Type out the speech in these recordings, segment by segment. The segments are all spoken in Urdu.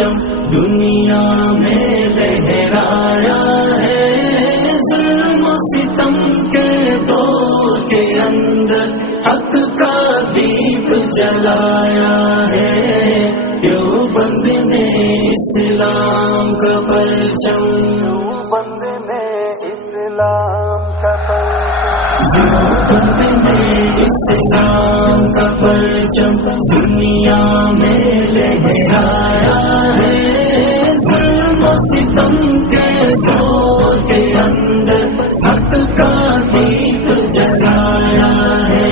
پرچم دنیا میں لہرایا ہے، ظلم و ستم کے دور کے اندر حق کا دیپ جلایا ہے، دیوبند نے اسلام کا پرچم، دیوبند نے اسلام کا پرچم، دیوبند نے اسلام کا پرچم دنیا میں لہرایا ہے، ظلم و ستم کے دور کے اندر حق کا دیپ جلایا ہے،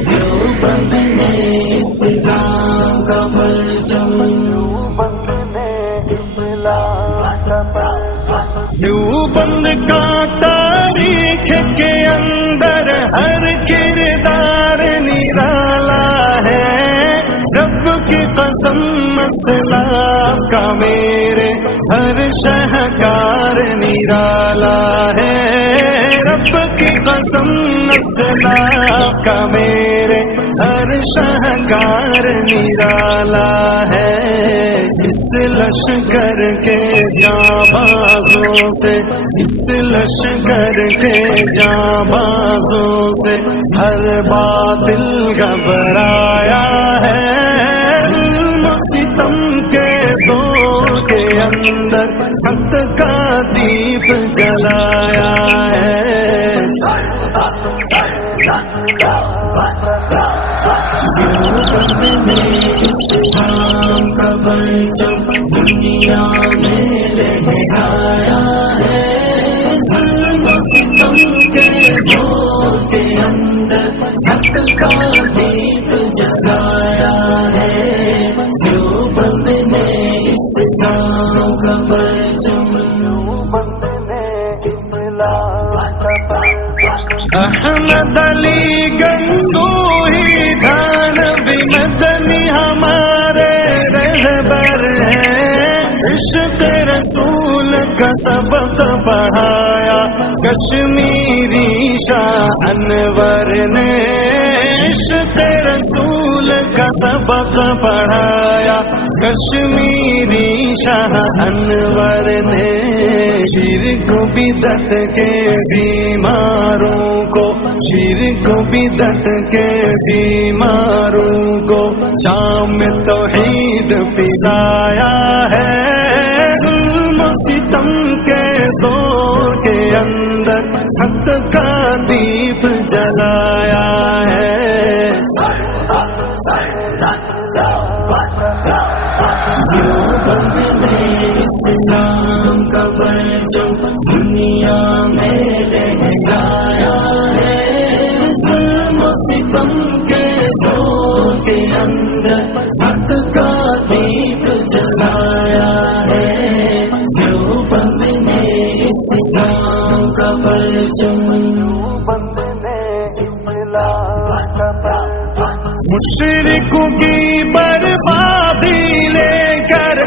دیوبند نے اسلام کا پرچم، دیوبند نے اسلام کا پرچم، دیوبند کا تاریخ کے اندر ہر کردار نرالا ہے، رب کی قسم اسلاف کا میرے ہر شہکار نرالا ہے، رب کی قسم اسلاف کا میرے ہر شہکار نرالا ہے، اس لشکر کے جانبازوں سے، اس لشکر کے جانبازوں سے ہر باطل گھبرایا ہے، ظلم و ستم کے دور کے اندر حق کا دیپ جلایا ہے، دیوبند نے اسلام کا پرچم دنیا میں لہرایا ہے، ظلم و ستم کے دور کے اندر حق کا دیپ جلایا ہے، دیوبند نے اسلام کا پرچم، دیوبند نے اسلام کا پرچم، احمد علی گنگوہی دھانوی مدنی ہمارے رہبر ہیں، عشق رسول کا سبق پڑھایا کشمیری شاہ انور نے، عشق رسول کا سبق پڑھایا کشمیری شاہ انور نے، شرک و بدعت کے بیماروں کو، شرک و بدعت کے بیماروں کو جام توحید پلایا ہے، ظلم و ستم کے دور کے اندر حق کا دیپ جلایا ہے، دیوبند نے اسلام کا پرچم دنیا میں لہرایا ہے، ظلم و ستم کے دور کے اندر حق کا دیپ جلایا ہے، دیوبند نے اسلام کا پرچم، دیوبند نے اسلام کا پرچم، مشرکوں کی بربادی لے کر